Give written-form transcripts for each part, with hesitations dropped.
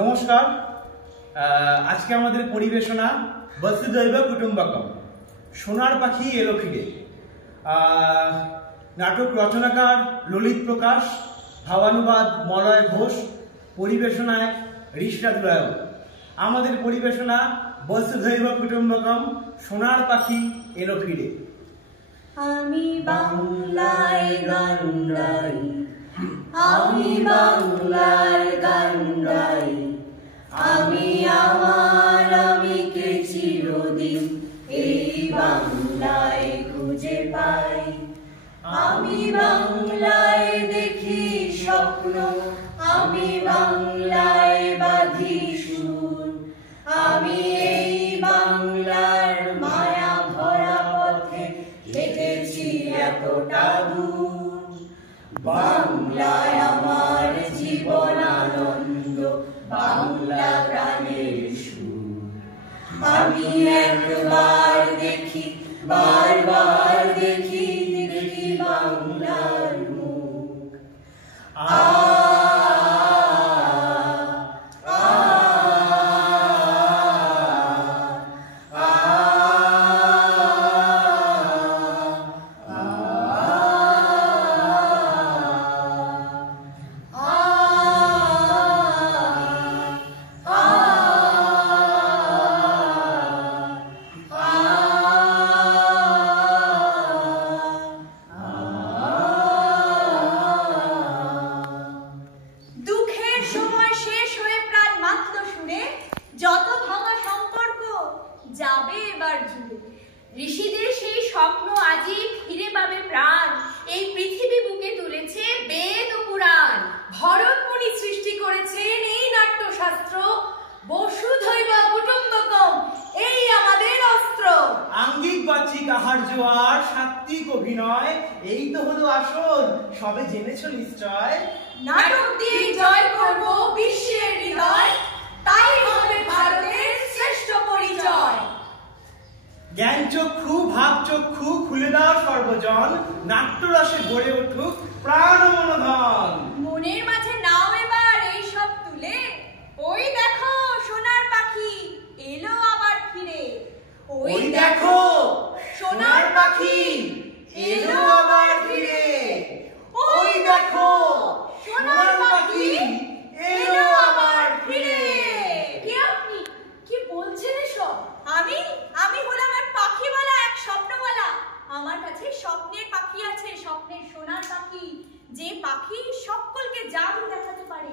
নমস্কার। আজকে আমাদের পরিবেশনা বসুধৈব কুটুম্বকম, সোনার পাখি এলো ফিরে। নাটক রচনাকার ললিত প্রকাশ, ভাবানুবাদ মলয় ঘোষ, পরিবেশনায় ঋষরাজ রায়। আমাদের পরিবেশনা বসুধৈব কুটুম্বকম, সোনার পাখি এলো ফিরে। আমি বাংলায় গান গাই, আমি বাংলার গান গাই, আমি আমার আমিকে চিরদিন এই বাংলায় খুঁজে পাই। আমি বাংলায় দেখি স্বপ্ন, আমি বাংলায় বাঁধি সুর, আমি এই বাংলার মায়া ভরা পথে হেঁটেছি এতটা দূর। বাংলায় আমার জীবন আনন্দ, বাংলা প্রাণের সুর। আমি একবার দেখি, বারবার দেখি, দেখি বাংলার মুখ। যত ভাঙা সম্পর্ক যাবে এবার জুড়ে, ঋষিদের সেই স্বপ্ন আজই ফিরে পাবে প্রাণ। এই পৃথিবী বুকে তুলেছে বেদ ও পুরাণ, ভরত মুনি সৃষ্টি করেছেন এই নাট্যশাস্ত্র। বসুধৈব কুটুম্বকম এই আমাদের অস্ত্র। আঙ্গিক বাচিক আহার্য আর সাত্বিক অভিনয়, এই তো হলো আসল, সবে জেনেছ নিশ্চয়। নাটক দিয়ে জয় করব বিশ্বের হৃদয়, তাই হবে ভারতের শ্রেষ্ঠ পরিচয়। জ্ঞান চক্ষু ভাব চক্ষু খুলে দাও সর্বজন, নাট্যরসে গড়ে উঠুক প্রাণ মনোধন। মনের মাঝে নাও এবার এই সব তুলে, ওই দেখো সোনার পাখি এলো আবার ফিরে। ওই দেখো সোনার পাখি এলো আবার ফিরে। ওই দেখো সোনার পাখি এলো আবার ফিরে। কে আপনি? কি বলছেন এসব? আমি হলাম এক পাখিওয়ালা, এক স্বপ্নওয়ালা। আমার কাছে স্বপ্নের পাখি আছে, স্বপ্নের সোনার পাখি, যে পাখি সকলকে জাদু দেখাতে পারে।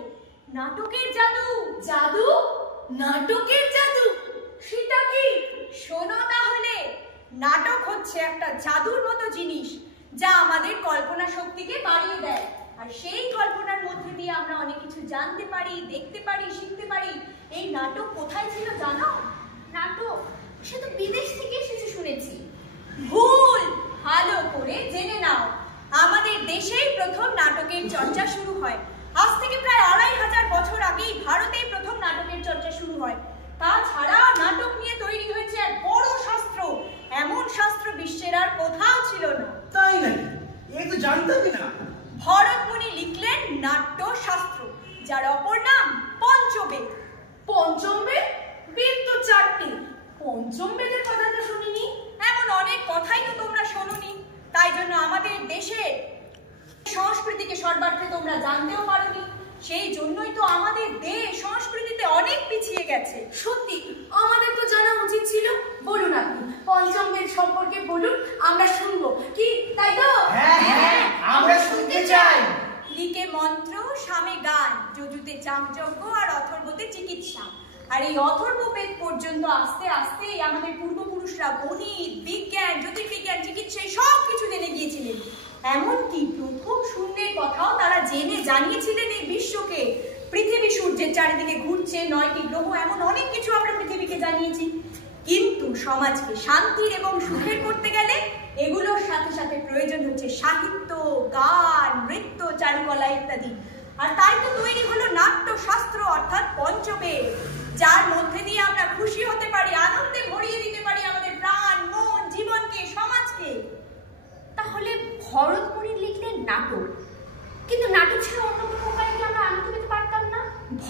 নাটকের জাদু। জাদু? নাটকের জাদু? সেটা কি? শোনো তাহলে। নাটক হচ্ছে একটা জাদুর মতো জিনিস, যা আমাদের কল্পনা শক্তিকে বাড়িয়ে দেয়। আর সেই কল্পনার মধ্যে দিয়ে আমরা অনেক কিছু জানতে পারি, দেখতে পারি, শিখতে পারি। এই নাটক কোথায় ছিল জানো? নাটক সে তো বিদেশ থেকে এসেছে শুনেছি। ভুল, ভালো করে জেনে নাও। আমাদের দেশেই প্রথম নাটকের চর্চা শুরু হয়। আজ থেকে প্রায় ২৫০০ বছর আগেই ভারতেই প্রথম নাটকের চর্চা শুরু হয়। তাছাড়া নাটক নিয়ে তৈরি হয়েছে এক বড় শাস্ত্র। এমন শাস্ত্র বিশ্বের আর কোথাও ছিল না। তাই নাকি? এই তো জানতামই না। ভরত মুনি লিখলেন নাট্যশাস্ত্র, যার অপর নাম পঞ্চবেদ। পঞ্চম বেদ? বেদ তো ৪টি, পঞ্চম বেদের কথা তো শুনিনি। এমন অনেক কথাই তো তোমরা শোনোনি, তাই জন্য আমাদের দেশের সংস্কৃতিকে সর্বার্থে তোমরা জানতেও পারোনি। সেই জন্যই তো আমাদের দেশ সংস্কৃতিতে অনেক পিছিয়ে গেছে। সত্যি আমাদের তো জানা উচিত ছিল। বলুন আপনি পঞ্চম বেদ সম্পর্কে বলুন, আমরা শুনবো। কি তাই তো? হ্যাঁ, আমরা শুনতে চাই। ঋকে মন্ত্র, সামে গান, যজুতে চাকযজ্ঞ আর অথর্বতে চিকিৎসা। আর এই অথর্ব বেদ পর্যন্ত আস্তে আস্তে আমাদের পূর্বপুরুষরা গণিত, বিজ্ঞান, জ্যোতির্বিজ্ঞান, চিকিৎসা সব কিছু জেনে গিয়েছিলেন। এমনকি প্রথম শূন্যের কথাও তারা জেনে জানিয়েছিলেন এই বিশ্বকে। পৃথিবী সূর্যের চারিদিকে ঘুরছে, ৯টি গ্রহ, এমন অনেক কিছু আমরা পৃথিবীকে জানিয়েছি। কিন্তু সমাজকে শান্তির এবং সুখের করতে গেলে এগুলোর সাথে সাথে প্রয়োজন হচ্ছে সাহিত্য, গান, নৃত্য, চারুকলা ইত্যাদি। আর তাই তো তৈরি হলো নাট্যশাস্ত্র অর্থাৎ পঞ্চবেদ, যার মধ্যে দিয়ে আমরা খুশি হতে পারি, আনন্দে ভরিয়ে দিতে পারি আমাদের প্রাণ, মন, জীবনকে, সমাজকে। তাহলে ভরত মুনি লিখলেন নাটক, কিন্তু নাটক ছাড়া অন্য কোনো উপায়ে কি আমরা আনন্দ পেতে পারতাম না?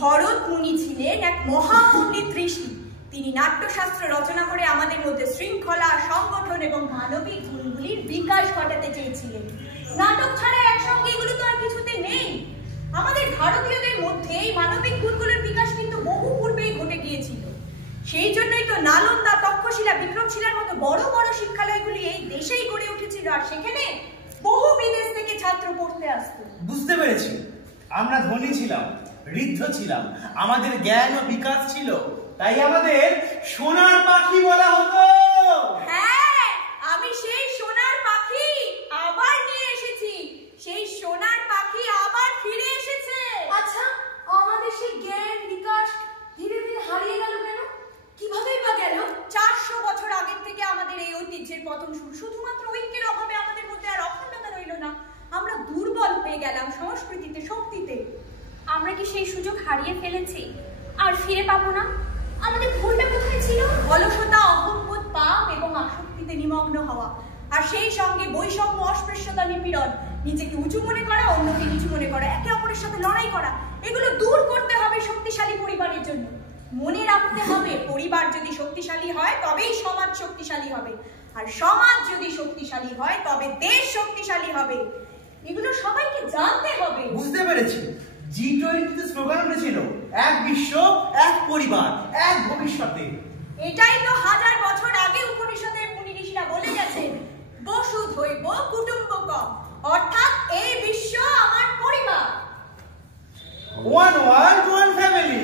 ভরত মুনি ছিলেন এক মহাপণ্ডিত ঋষি। তিনি নাট্যশাস্ত্র রচনা করে আমাদের মধ্যে শৃঙ্খলা, সংগঠন এবং মানবিক গুণগুলির বিকাশ ঘটাতে চেয়েছিলেন। নাটক ছাড়া একসঙ্গে এগুলো তো আর কিছুতে নেই। আমাদের ভারতীয়দের মধ্যে এই মানবিক গুণগুলোর বিকাশ কিন্তু বহু পূর্বেই ঘটে গিয়েছিল। সেই জন্যই তো নালন্দা, তক্ষশিলা, বিক্রমশিলার মতো বড় বড় শিক্ষালয়গুলি এই দেশেই গড়ে উঠেছিল, আর সেখানে বহু বিদেশ থেকে ছাত্র পড়তে আসতো। বুঝতে পেরেছি, আমরা ধনী ছিলাম, ঋদ্ধ ছিলাম, আমাদের জ্ঞান ও বিকাশ ছিল, তাই আমাদের সোনার পাখি বলা হতো। হ্যাঁ, আমি সেই সোনার পাখি আবার নিয়ে এসেছি। সেই সোনার পাখি আবার ফিরে এসেছে। আচ্ছা, আমাদের সেই জ্ঞান বিকাশ ধীরে ধীরে হারিয়ে গেল কেন? কিভাবেই বা গেল? 400 বছর আগের থেকে আমাদের এই ঐতিহ্যের পতন শুরু। শুধুমাত্র ঐক্যের অভাবে আমাদের মধ্যে আর অখণ্ডতা রইল না। আমরা দুর্বল হয়ে গেলাম সংস্কৃতিতে, শক্তিতে। আমরা কি সেই সুযোগ হারিয়ে ফেলেছি আর ফিরে পাবো না? আমাদের ভুলটা কোথায় ছিল? অলসতা, অহংবোধ, পাপ এবং আসক্তিতে নিমগ্ন হওয়া, আর সেই সঙ্গে বৈষম্য, অস্পৃশ্যতা, নিপীড়ন, নিজেকে উঁচু মনে করা, অন্যকে নিচু মনে করা, একে অপরের সাথে লড়াই করা, এগুলো দূর করতে হবে শক্তিশালী পরিবারের জন্য। মনে রাখতে হবে, পরিবার যদি শক্তিশালী হয় তবেই সমাজ শক্তিশালী হবে, আর সমাজ যদি শক্তিশালী হয় তবে দেশ শক্তিশালী হবে। এগুলো সবাইকে জানতে হবে। বুঝতে পেরেছি, G20 স্লোগান উঠেছিল, এক বিশ্ব, এক পরিবার, এক ভবিষ্যতে। এটাই তো 1000 বছর আগে উপনিষদের মুনি ঋষিরা বলে গেছেন, বসুধৈব কুটুম্বকম, অর্থাৎ এই বিশ্ব আমার পরিবার। One world, one family।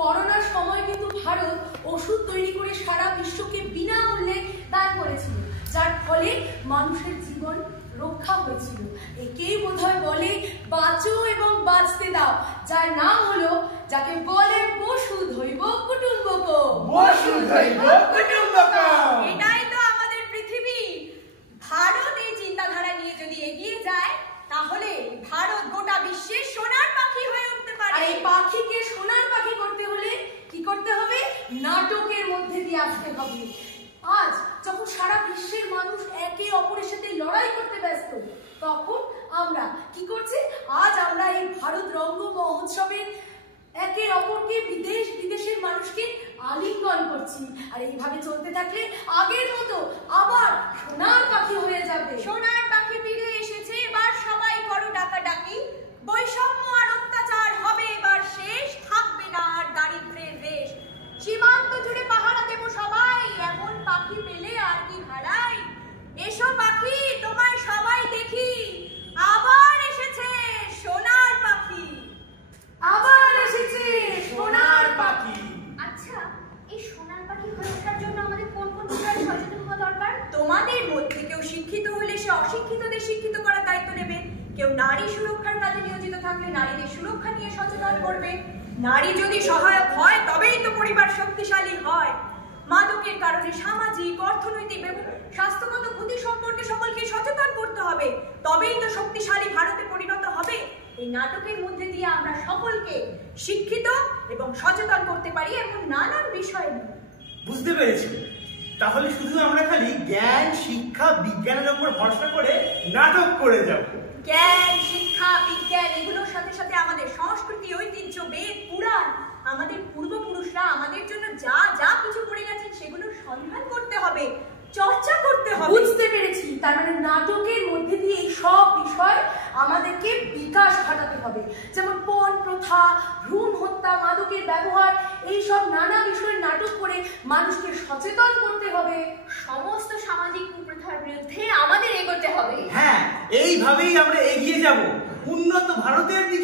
করোনার সময় কিন্তু ভারত ওষুধ তৈরি করে সারা বিশ্বকে বিনামূল্যে দান করেছিল, যার ফলে মানুষের জীবন রক্ষা হয়েছিল। একেই বোধহয় বলে বাঁচো এবং বাঁচতে দাও, যার নাম হলো, যাকে বলে বসুধৈব কুটুম্বকম। বসুধৈব কুটুম্বকম। এটাই তো আমাদের পৃথিবী। ভারত এই চিন্তাধারা নিয়ে যদি এগিয়ে যায়, তাহলে ভারত গোটা বিশ্বের সোনার পাখি হয়ে উঠতে পারে। আর এই পাখিকে সোনার পাখি করতে হলে কি করতে হবে? নাটকের মধ্যে দিয়ে আসতে হবে। আজ যখন সারা বিশ্বের মানুষ একে অপরের সাথে লড়াই করতে ব্যস্ত, তখন আমরা কি করছি? আজ আমরা এই ভারত রঙ্গ মহোৎসবের একে অপরকে বিদেশের মানুষকে আলিঙ্গন করছি। আর এইভাবে চলতে থাকলে আগের মতো আবার সোনার পাখি হয়ে যাবে। সোনার পাখি ফিরে এসেছে, এবার সবাই করো ডাকাডাকি। বৈষম্য আর অত্যাচার হবে এবার শেষ, থাকবে না আর দারিদ্র্যের রেশ। সীমান্ত জুড়ে পাহারা দেব সবাই, এমন পাখি পেলে আর কি হারাই। এসো পাখি, তোমায় সবাই দেখি, আবার এসেছে সোনার পাখি। আবার এসেছে সোনার পাখি। আচ্ছা, এই সোনার পাখি হয়ে ওঠার জন্য আমাদের কোন কোন বিষয়ে সচেতন হওয়া দরকার? তোমাদের মধ্যে কেউ শিক্ষিত হলে সে অশিক্ষিতদের শিক্ষিত করার দায়িত্ব নেবে। কেউ নারী সুরক্ষার কাজে নিয়োজিত থাকলে নারীদের সুরক্ষা নিয়ে সচেতন করবে। নারী যদি সহায়ক হয় তবেই তো পরিবার শক্তিশালী হয়। মাদকের কারণে সামাজিক, অর্থনৈতিক এবং স্বাস্থ্যগত ক্ষতি সম্পর্কে সকলকে সচেতন করতে হবে, তবেই তো শক্তিশালী ভারতে পরিণত হবে। এই নাটকের মধ্যে দিয়ে আমরা সকলকে শিক্ষিত এবং সচেতন করতে পারি এমন নানান বিষয় নিয়ে। বুঝতে পেরেছি, তাহলে শুধু আমরা খালি জ্ঞান, শিক্ষা, বিজ্ঞানের উপর ভরসা করে নাটক করে যাব। জ্ঞান, শিক্ষা, বিজ্ঞান এগুলোর সাথে সাথে আমাদের সংস্কৃতি, ঐতিহ্য, বেদ, পুরাণ, আমাদের পূর্বপুরুষরা আমাদের জন্য যা যা কিছু করে গেছেন সেগুলোর সন্ধান করতে হবে, চর্চা করতে হবে। বুঝতে পেরেছি, তার মানে নাটকের মধ্যে দিয়ে এই সব বিষয় আমাদেরকে বিকাশ ঘটাতে হবে। যেমন পণ প্রথা, ভ্রূণ হত্যা, মাদকের ব্যবহার, এই সব নানা বিষয়ের নাটক করে মানুষকে সচেতন করতে হবে। সমস্ত সামাজিক কুপ্রথার বিরুদ্ধে আমাদের এগোতে হবে। হ্যাঁ, এইভাবেই আমরা এগিয়ে যাব উন্নত ভারতের দিকে।